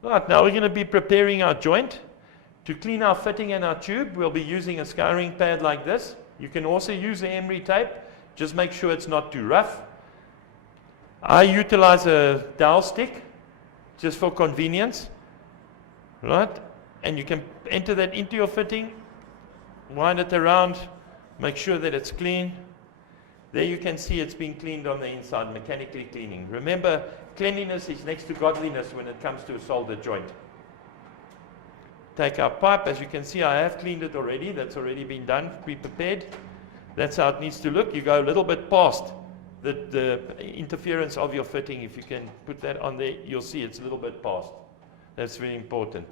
Right, now we're going to be preparing our joint. To clean our fitting and our tube, we'll be using a scouring pad like this. You can also use the emery tape. Just make sure it's not too rough. I utilize a dowel stick just for convenience. Right? And you can enter that into your fitting, wind it around, make sure that it's clean. There you can see it's been cleaned on the inside, mechanically cleaning. Remember, cleanliness is next to godliness when it comes to a soldered joint. Take our pipe. As you can see, I have cleaned it already. That's already been done, pre-prepared. That's how it needs to look. You go a little bit past the interference of your fitting. If you can put that on there, you'll see it's a little bit past. That's very important.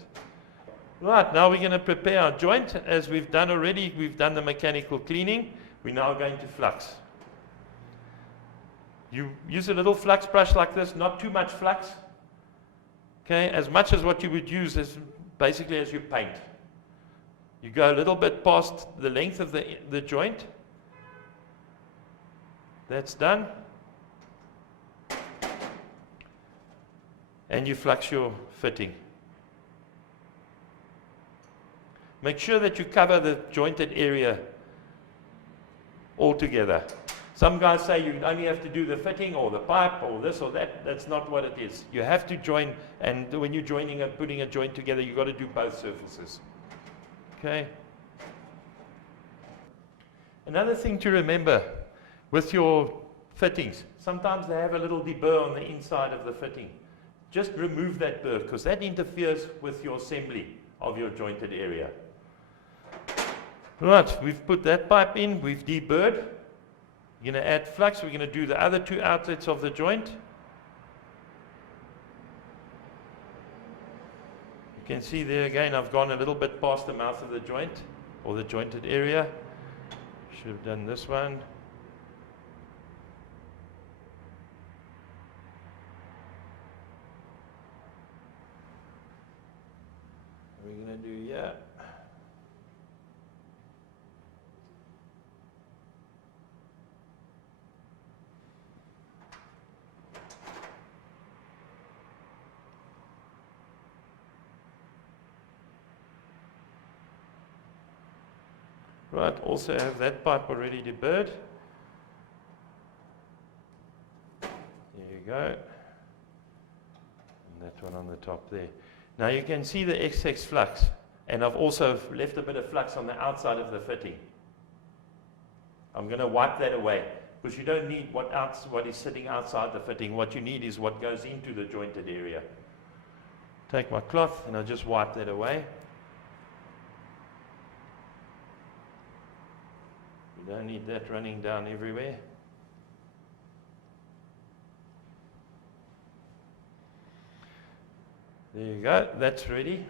Right, now we're going to prepare our joint. As we've done already, we've done the mechanical cleaning. We're now going to flux. You use a little flux brush like this, not too much flux. Okay, as much as what you would use as basically as you paint. You go a little bit past the length of the joint. That's done. And you flux your fitting. Make sure that you cover the jointed area altogether. Some guys say you only have to do the fitting or the pipe or this or that. That's not what it is. You have to join, and when you're joining and putting a joint together, you've got to do both surfaces. Okay? Another thing to remember with your fittings, sometimes they have a little deburr on the inside of the fitting. Just remove that burr because that interferes with your assembly of your jointed area. Right, we've put that pipe in, we've deburred. We're going to add flux. We're going to do the other two outlets of the joint. You can see there again, I've gone a little bit past the mouth of the joint, or the jointed area. Should have done this one. What are we going to do here? Right, also have that pipe already deburred. There you go. And that one on the top there. Now you can see the excess flux, and I've also left a bit of flux on the outside of the fitting. I'm going to wipe that away, because you don't need what is sitting outside the fitting. What you need is what goes into the jointed area. Take my cloth and I'll just wipe that away. You don't need that running down everywhere. There you go, that's ready.